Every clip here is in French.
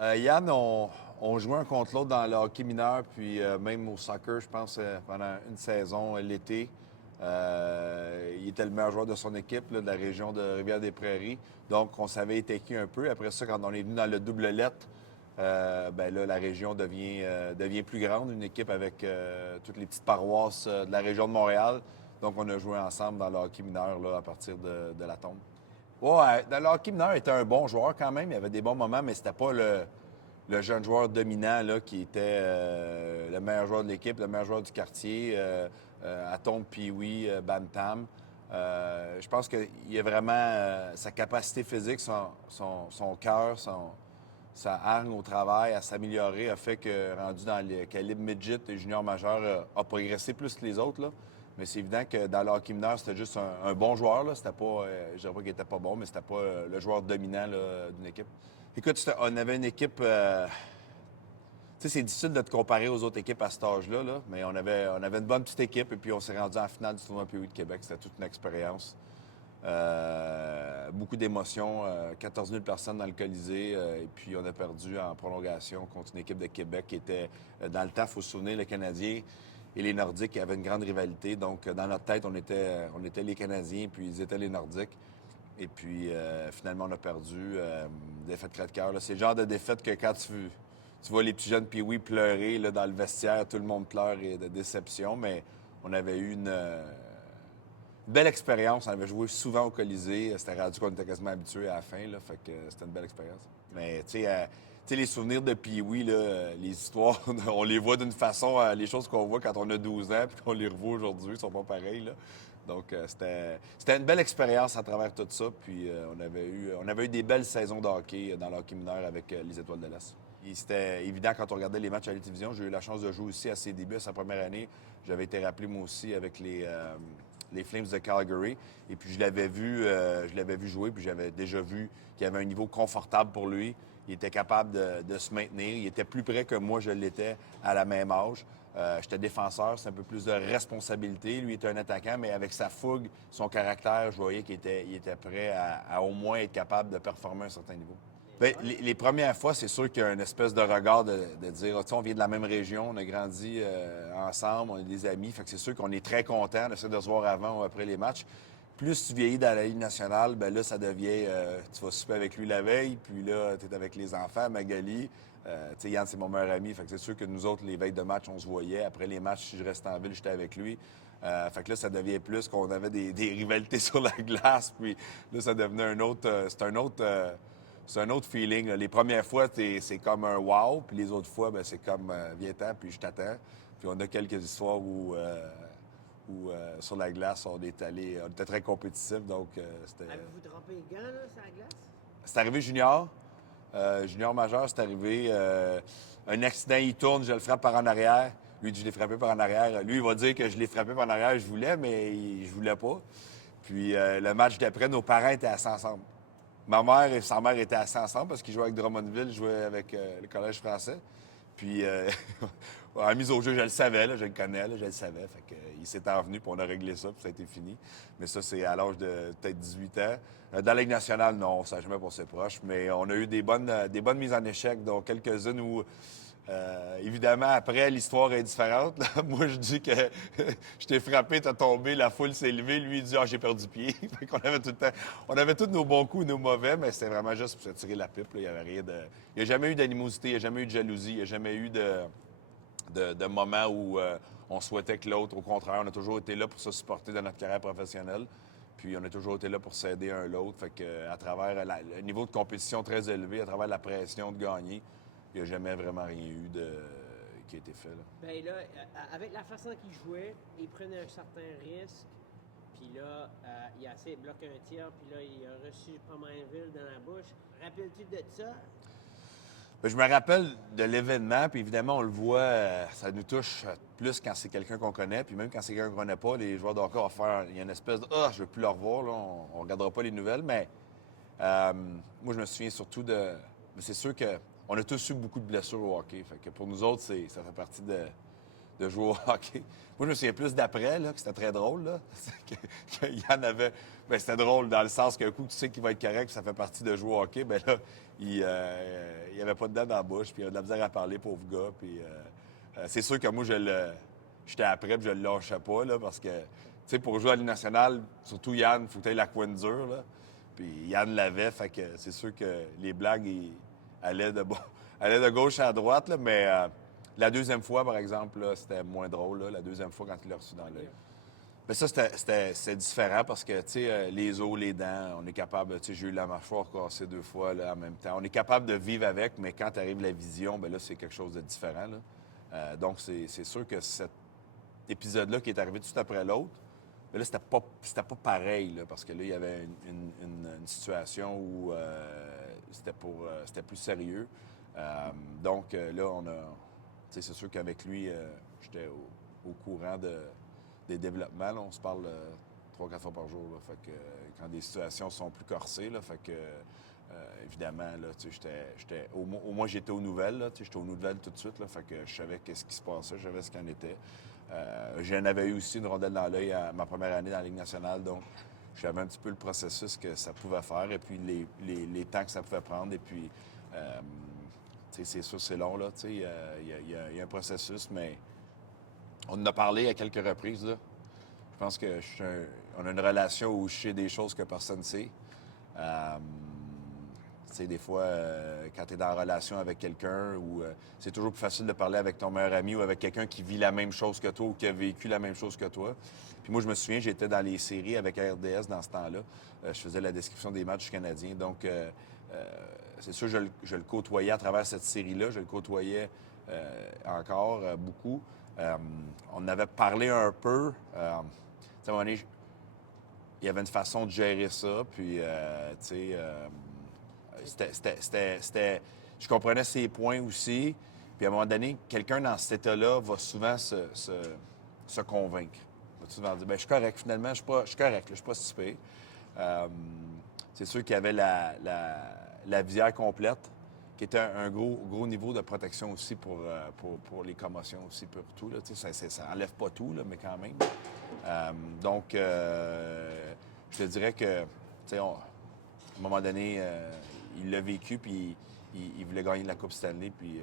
Yann, on jouait un contre l'autre dans le hockey mineur, puis même au soccer, je pense, pendant une saison, l'été. Il était le meilleur joueur de son équipe, là, de la région de Rivière-des-Prairies. Donc, on savait été qui un peu. Après ça, quand on est venu dans le double lettre, ben là, la région devient plus grande, une équipe avec toutes les petites paroisses de la région de Montréal. Donc, on a joué ensemble dans le hockey mineur là, à partir de la tombe. Ouais, dans le hockey mineur, il était un bon joueur quand même. Il y avait des bons moments, mais c'était pas le jeune joueur dominant là, qui était le meilleur joueur de l'équipe, le meilleur joueur du quartier, à tombe Pee-Wee, Bantam. Je pense qu'il y a vraiment sa capacité physique, son cœur, sa hargne au travail à s'améliorer a fait que, rendu dans le calibre midget et junior majeur, a progressé plus que les autres. Là. Mais c'est évident que dans le hockey mineur, c'était juste un bon joueur. Là. C'était pas, je dirais pas qu'il était pas bon, mais c'était pas le joueur dominant là, d'une équipe. Écoute, on avait une équipe. Tu sais, c'est difficile de te comparer aux autres équipes à cet âge-là, là, mais on avait une bonne petite équipe et puis on s'est rendu en finale du tournoi POI de Québec. C'était toute une expérience. Beaucoup d'émotions, 14 000 personnes dans le Colisée, et puis on a perdu en prolongation contre une équipe de Québec qui était, dans le temps, il faut se souvenir, les Canadiens et les Nordiques qui avaient une grande rivalité. Donc, dans notre tête, on était les Canadiens, puis ils étaient les Nordiques. Et puis, finalement, on a perdu. Défaite crève-cœur. Là. C'est le genre de défaite que quand tu vois les petits jeunes Pee-Wee pleurer là, dans le vestiaire, tout le monde pleure et de déception, mais on avait eu une belle expérience. On avait joué souvent au Colisée. C'était rendu qu'on était quasiment habitués à la fin. Là, fait que c'était une belle expérience. Mais tu sais, les souvenirs de Pee-Wee, là, les histoires, on les voit d'une façon, les choses qu'on voit quand on a 12 ans puis qu'on les revoit aujourd'hui, sont pas pareilles. Là. Donc, c'était une belle expérience à travers tout ça. Puis, on avait eu des belles saisons de hockey dans le hockey mineur avec les Étoiles de l'Est. Et c'était évident quand on regardait les matchs à la télévision. J'ai eu la chance de jouer aussi à ses débuts, à sa première année. J'avais été rappelé, moi aussi, avec les Flames de Calgary. Et puis, je l'avais vu jouer, puis j'avais déjà vu qu'il avait un niveau confortable pour lui. Il était capable de se maintenir. Il était plus près que moi, je l'étais à la même âge. J'étais défenseur, c'est un peu plus de responsabilité. Lui était un attaquant, mais avec sa fougue, son caractère, je voyais qu'il était prêt à au moins être capable de performer à un certain niveau. Bien, les premières fois, c'est sûr qu'il y a une espèce de regard de dire, tu sais, on vient de la même région, on a grandi ensemble, on est des amis. Fait que c'est sûr qu'on est très contents, on essaie de se voir avant ou après les matchs. Plus tu vieillis dans la Ligue nationale, ben là, ça devient, tu vas souper avec lui la veille, puis là, tu es avec les enfants, Magali. Tu sais, Yann, c'est mon meilleur ami. Fait que c'est sûr que nous autres, les veilles de match, on se voyait. Après les matchs, si je restais en ville, j'étais avec lui. Fait que là, ça devient plus qu'on avait des rivalités sur la glace. Puis là, ça devenait un autre. C'est un autre feeling. Là. Les premières fois, c'est comme un wow. Puis les autres fois, ben, c'est comme viens-t'en, puis je t'attends. Puis on a quelques histoires où sur la glace, on était très compétitifs. Donc, c'était. Avez-vous trempé les gants, là, sur la glace? C'est arrivé junior. Junior majeur, c'est arrivé. Un accident, il tourne, je le frappe par en arrière. Lui, dit, je l'ai frappé par en arrière. Lui, il va dire que je l'ai frappé par en arrière, je voulais, mais je voulais pas. Puis le match d'après, nos parents étaient assis ensemble. Ma mère et sa mère étaient assis ensemble parce qu'ils jouaient avec Drummondville, je jouais avec le Collège français. Puis, en mise au jeu, je le savais, là, je le connais, là, je le savais. Fait que, il s'est envenu, puis on a réglé ça, puis ça a été fini. Mais ça, c'est à l'âge de peut-être 18 ans. Dans la Ligue nationale, non, ça n'a jamais passé proche. Mais on a eu des bonnes mises en échec, dont quelques-unes où, évidemment, après, l'histoire est différente. Là. Moi, je dis que je t'ai frappé, t'as tombé, la foule s'est levée. Lui, il dit, ah, j'ai perdu pied. Fait qu'on avait tout le temps, on avait tous nos bons coups et nos mauvais, mais c'était vraiment juste pour se tirer la pipe. Là. Il n'y avait rien de. Il n'y a jamais eu d'animosité, il n'y a jamais eu de jalousie, il n'y a jamais eu de moments où on souhaitait que l'autre, au contraire, on a toujours été là pour se supporter dans notre carrière professionnelle. Puis on a toujours été là pour s'aider un l'autre. Fait que à travers le niveau de compétition très élevé, à travers la pression de gagner, il n'y a jamais vraiment rien eu qui a été fait. Là. Ben là, avec la façon qu'il jouait, il prenait un certain risque. Puis là, il a essayé de bloquer un tir, puis là, il a reçu Pomainville dans la bouche. Rappelles-tu de ça? Ben, je me rappelle de l'événement, puis évidemment, on le voit, ça nous touche plus quand c'est quelqu'un qu'on connaît, puis même quand c'est quelqu'un qu'on connaît pas, les joueurs de hockey vont faire, il y a une espèce de je veux plus le revoir, là, on regardera pas les nouvelles, mais moi, je me souviens surtout de. C'est sûr qu'on a tous eu beaucoup de blessures au hockey, fait que pour nous autres, ça fait partie de jouer au hockey. Moi, je me souviens plus d'après, là, que c'était très drôle, là. que Yann avait. Ben, c'était drôle dans le sens qu'un coup, tu sais qu'il va être correct, puis ça fait partie de jouer au hockey. Ben là, il avait pas de dents dans la bouche, puis il avait de la misère à parler, pauvre gars. Puis c'est sûr que moi, j'étais après, puis je le lâchais pas, là, parce que, tu sais, pour jouer à la Ligue nationale, surtout Yann, il faut que tu aies la coin dure, là. Puis Yann l'avait, fait que c'est sûr que les blagues, allaient allaient de gauche à droite, là, mais la deuxième fois, par exemple, là, c'était moins drôle, là, la deuxième fois quand il l'a reçu dans l'œil. Mais ça, c'était différent parce que, tu sais, les os, les dents, on est capable, tu sais, j'ai eu la mâchoire cassée 2 fois là, en même temps. On est capable de vivre avec, mais quand arrive la vision, bien là, c'est quelque chose de différent, là. Donc, c'est sûr que cet épisode-là qui est arrivé tout après l'autre, mais là, c'était pas pareil, là, parce que là, il y avait une situation où c'était plus sérieux. Donc, là, tu sais, c'est sûr qu'avec lui, j'étais au courant des développements. Là, on se parle 3-4 fois par jour. Là, fait que, quand des situations sont plus corsées, là, fait que, évidemment, là, tu sais, au moins, j'étais aux nouvelles. Là, tu sais, j'étais aux nouvelles tout de suite. Là, fait que je savais qu'est-ce qui se passait, je savais ce qu'il en était. J'en avais eu aussi une rondelle dans l'œil à ma première année dans la Ligue nationale. Donc, je savais un petit peu le processus que ça pouvait faire et puis les temps que ça pouvait prendre. Et puis, tu sais, c'est sûr, c'est long. Là, tu sais, il y a un processus, mais on en a parlé à quelques reprises. Là. Je pense on a une relation où je sais des choses que personne ne sait. Tu sais, des fois, quand tu es dans relation avec quelqu'un, c'est toujours plus facile de parler avec ton meilleur ami ou avec quelqu'un qui vit la même chose que toi ou qui a vécu la même chose que toi. Puis moi, je me souviens, j'étais dans les séries avec RDS dans ce temps-là. Je faisais la description des matchs canadiens. Donc, c'est sûr, je le côtoyais à travers cette série-là. Je le côtoyais encore beaucoup. On avait parlé un peu. À un moment donné, il y avait une façon de gérer ça. Puis, tu sais, je comprenais ses points aussi. Puis, à un moment donné, quelqu'un dans cet état-là va souvent se convaincre. Va souvent dire, bien, je suis correct, finalement, je suis correct, là, je suis pas si pire. C'est sûr qu'il y avait la visière complète, qui était un gros niveau de protection aussi pour les commotions aussi, pour tout. Là. Ça enlève pas tout, là, mais quand même. Donc, je te dirais que, tu sais, à un moment donné, il l'a vécu, puis il voulait gagner la Coupe Stanley, puis...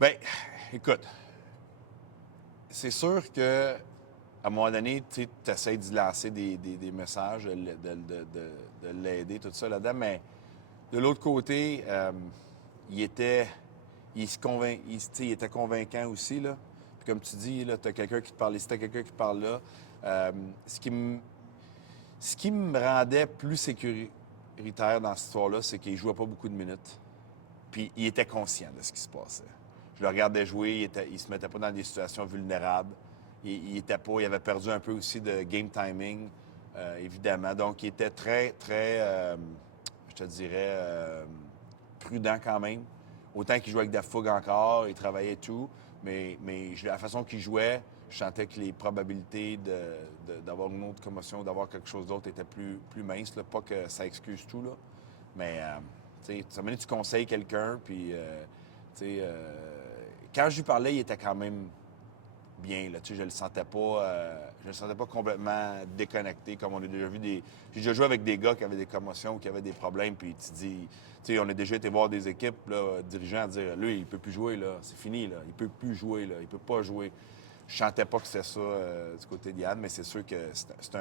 Bien, écoute, c'est sûr que à un moment donné, tu essaies d'y lancer des messages, de l'aider, tout ça là-dedans, mais de l'autre côté, il était convaincant aussi, là. Puis comme tu dis, là, tu as quelqu'un qui te parle ici, tu as quelqu'un qui te parle là. Ce qui me rendait plus sécuritaire dans cette histoire-là, c'est qu'il ne jouait pas beaucoup de minutes. Puis il était conscient de ce qui se passait. Je le regardais jouer, il se mettait pas dans des situations vulnérables. Il avait perdu un peu aussi de game timing, évidemment. Donc, il était très, très, je te dirais, prudent quand même. Autant qu'il jouait avec de la fougue encore, il travaillait et tout. Mais la façon qu'il jouait, je sentais que les probabilités d'avoir une autre commotion, d'avoir quelque chose d'autre étaient plus minces. Là. Pas que ça excuse tout, là. Mais, tu sais, tu conseilles quelqu'un, puis, tu sais, quand je lui parlais, il était quand même bien. Là, tu sais, je le sentais pas complètement déconnecté, comme on a déjà vu J'ai déjà joué avec des gars qui avaient des commotions ou qui avaient des problèmes, puis tu dis... Tu sais, on a déjà été voir des équipes, là, dirigeants, à dire, lui, il peut plus jouer, là, c'est fini, là, il peut plus jouer, là, il peut pas jouer. Je sentais pas que c'était ça du côté d'Yann, mais c'est sûr que c'est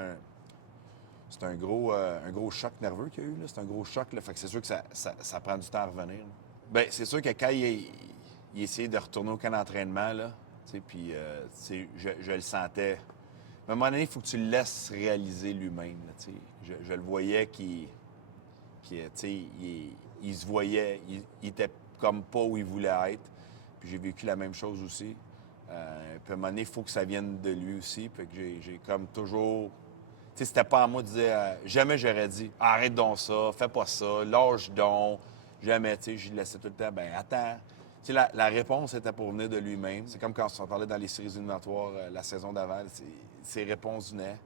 un gros choc nerveux qu'il y a eu, là. C'est un gros choc, là, fait que c'est sûr que ça prend du temps à revenir. Là. Bien, c'est sûr que quand il essayait de retourner au camp d'entraînement, là, puis je le sentais. À un moment donné, il faut que tu le laisses réaliser lui-même. Là, je le voyais qu'il se voyait, il était comme pas où il voulait être. Puis j'ai vécu la même chose aussi. Puis à un moment donné, il faut que ça vienne de lui aussi. Puis que j'ai comme toujours... Tu sais, c'était pas à moi de dire... jamais j'aurais dit « Arrête donc ça, fais pas ça, lâche donc. » Jamais, tu sais, je laissais tout le temps « Ben attends. » Tu sais, la réponse était pour venir de lui-même. C'est comme quand on parlait dans les séries éliminatoires la saison d'avant. Ses réponses venaient.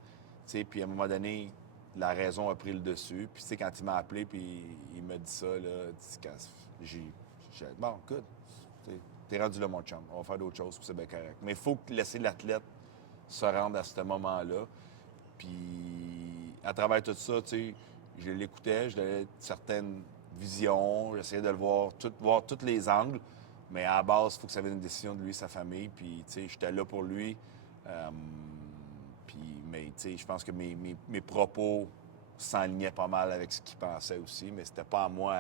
Tu sais, puis à un moment donné, la raison a pris le dessus. Puis tu sais, quand il m'a appelé, puis il m'a dit ça, là, j'ai bon, écoute, t'es rendu là, mon chum. On va faire d'autres choses, puis c'est bien correct. Mais il faut laisser l'athlète se rendre à ce moment-là. Puis à travers tout ça, tu sais, je l'écoutais, je donnais certaines vision, j'essayais de le voir tous les angles. Mais à la base, il faut que ça vienne une décision de lui et sa famille. Puis, tu sais, j'étais là pour lui. Mais, tu sais, je pense que mes propos s'enlignaient pas mal avec ce qu'il pensait aussi. Mais c'était pas à moi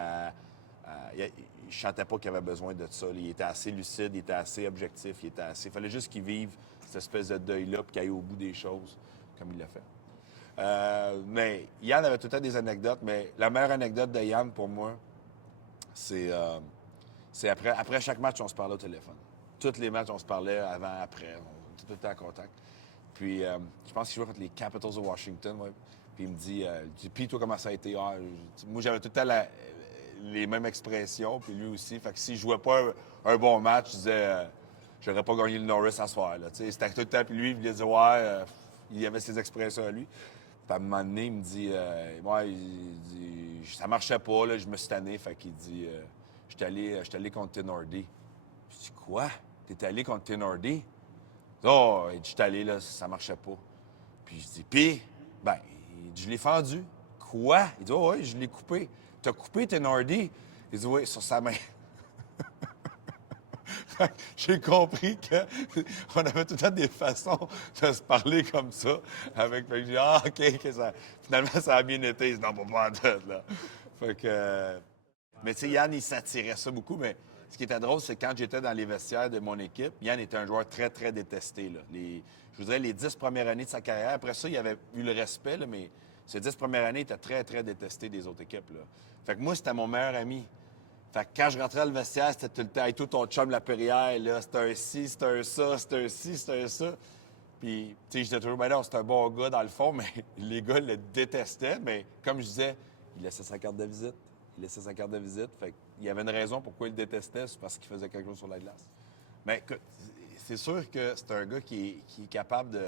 je sentais pas qu'il avait besoin de ça. Il était assez lucide, il était assez objectif, il fallait juste qu'il vive cette espèce de deuil-là puis qu'il aille au bout des choses, comme il l'a fait. Mais Yann avait tout le temps des anecdotes, mais la meilleure anecdote de Yann, pour moi, c'est après chaque match, on se parlait au téléphone. Tous les matchs, on se parlait avant, après. On était tout le temps en contact. Puis, je pense qu'il jouait contre les Capitals de Washington. Ouais. Puis, il me dit, puis toi, comment ça a été? Moi, j'avais tout le temps les mêmes expressions, puis lui aussi. Fait que si je jouais pas un bon match, je disais, j'aurais pas gagné le Norris à ce soir. C'était tout le temps, puis lui, il disait, il avait ses expressions à lui. Puis, à un moment donné, il me dit, il dit, ça marchait pas, là, je me suis tanné. Fait qu'il dit, je suis allé contre Tenordi. Je dis, quoi? T'es allé contre Tenordi? Oh, il dit, je suis allé, là, ça marchait pas. Puis je dis, il dit, je l'ai fendu. Quoi? Il dit, oh, oui, je l'ai coupé. T'as coupé Tenordi? Il dit, oui, sur sa main. J'ai compris qu'on avait tout le temps des façons de se parler comme ça. Fait que j'ai dit, OK, finalement, ça a bien été. Il dit, non, pas en tête, là. Fait que. Mais tu sais, Yann, il s'attirait ça beaucoup, mais ce qui était drôle, c'est quand j'étais dans les vestiaires de mon équipe, Yann était un joueur très, très détesté. Là. Je vous dirais les 10 premières années de sa carrière. Après ça, il avait eu le respect, là, mais ces 10 premières années, il était très, très détesté des autres équipes. Là. Fait que moi, c'était mon meilleur ami. Fait que quand je rentrais dans le vestiaire, c'était tout le temps, hey, tout ton chum Laperrière, là, c'était un ci, c'était un ça, c'était un ci, c'était un ça. Puis, tu sais, j'étais toujours, ben non, c'est un bon gars dans le fond, mais les gars le détestaient. Mais comme je disais, il laissait sa carte de visite. Fait qu'il y avait une raison pourquoi il le détestait, c'est parce qu'il faisait quelque chose sur la glace. Mais écoute, c'est sûr que c'est un gars qui est capable de.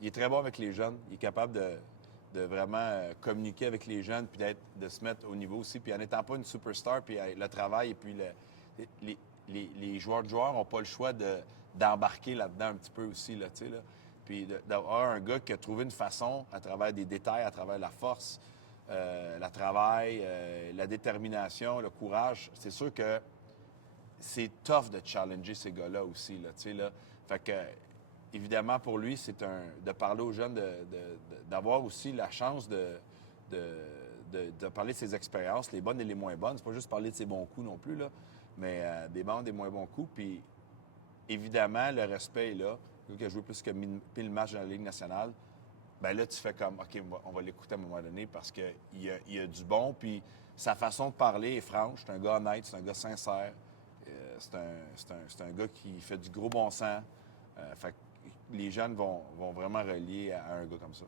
Il est très bon avec les jeunes. Il est capable de vraiment communiquer avec les jeunes puis de se mettre au niveau aussi. Puis en n'étant pas une superstar, puis le travail et puis les joueurs n'ont pas le choix d'embarquer là-dedans un petit peu aussi, là, tu sais, là. Puis d'avoir un gars qui a trouvé une façon, à travers des détails, à travers la force, le travail, la détermination, le courage. C'est sûr que c'est tough de challenger ces gars-là aussi, là, tu sais, là. Fait que, évidemment, pour lui, c'est de parler aux jeunes, d'avoir aussi la chance de parler de ses expériences, les bonnes et les moins bonnes. C'est pas juste parler de ses bons coups non plus, là, mais des bons et des moins bons coups. Puis, évidemment, le respect est là. Le gars qui a joué plus que 1000 matchs dans la Ligue nationale, bien là, tu fais comme, OK, on va l'écouter à un moment donné parce qu'il y a du bon. Puis, sa façon de parler est franche. C'est un gars honnête, c'est un gars sincère. C'est un gars qui fait du gros bon sens. Fait que les jeunes vont vraiment relier à un gars comme ça.